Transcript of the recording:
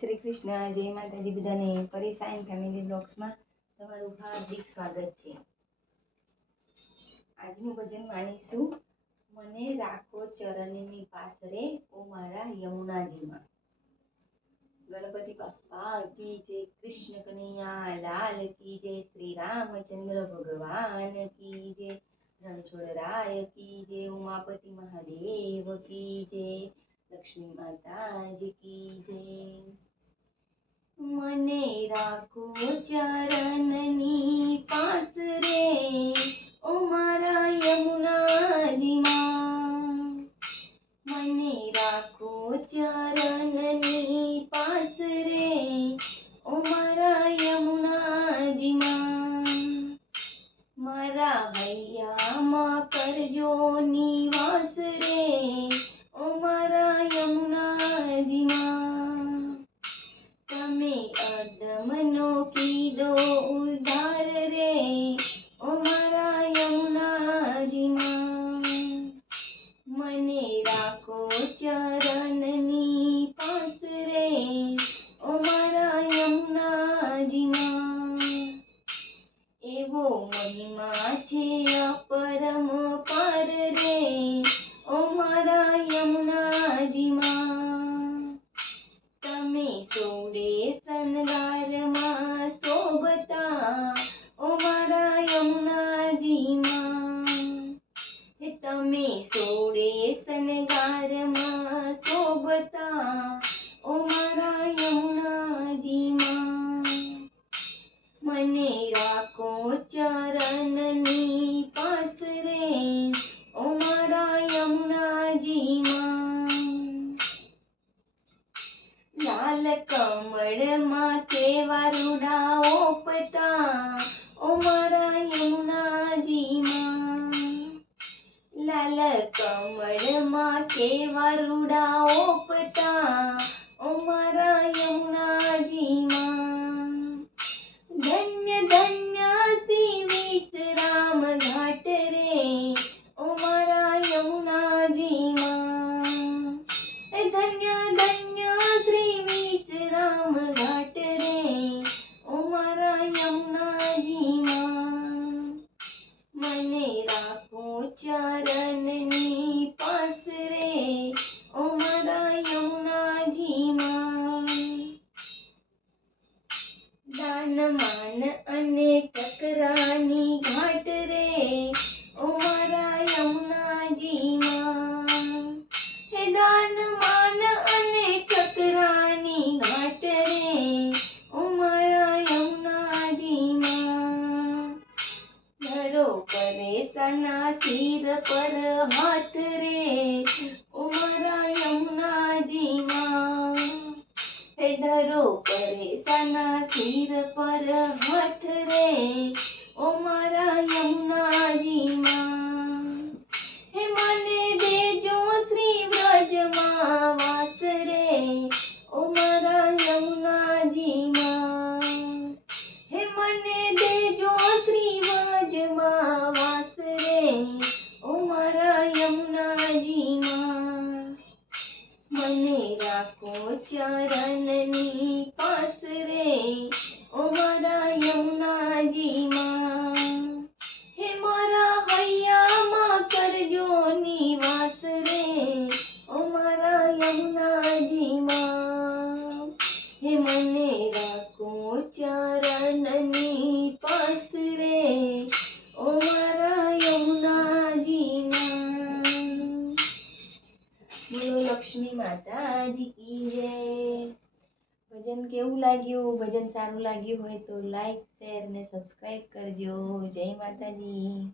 શ્રી કૃષ્ણ જય માતાજી બધાને. પરી સાઈન ફેમિલી બ્લોગ્સમાં તમારું હાર્દિક સ્વાગત છે. આજનું ભજન માનીશું મને રાખો ચરણની પાસરે ઓ મારા યમુનાજીમાં. ગણપતિ બાપા, કી જય કૃષ્ણ કનૈયા, લાલ કી જય શ્રી રામચંદ્ર ભગવાન, કી જય રણછોડરાય કી જય ઉમાપતિ મહાદેવ, કી જય લક્ષ્મી માતાજી કી જય. મને રાખો ચરણની છે પરમ પર રે, ઓ મારા યમુનાજીમાં. તમે સોડે શણગારમાં શોભતા, ઓ મારા યમુનાજીમાં. તમે સોડે ઓપતા ઓ મારા યમુનાજીમાં. લાલ કમળમાં કેવા રૂડા ઓપતા પર હાથ રે ઉમરા મારા યમુનાજીમાં હે ધરો પરેશાના શિર પર હાથ રે ઉમરા મારા યમુનાજીમાં હે મને રાખો ચરણની પાસ રે ઓ મારા યમુનાજીમાં હે મારા હૈયામાં કરજો નિવાસ રે ઓ મારા યમુનાજીમાં હે મને રાખો ચરણની પાસ રે ઓ મારા યમુનાજીમાં બોલો લક્ષ્મી માતાજી કી જય ભજન કેવું લાગ્યું? ભજન સારું લાગ્યું હોય તો લાઈક શેર ને સબસ્ક્રાઈબ કરજો. જય માતાજી.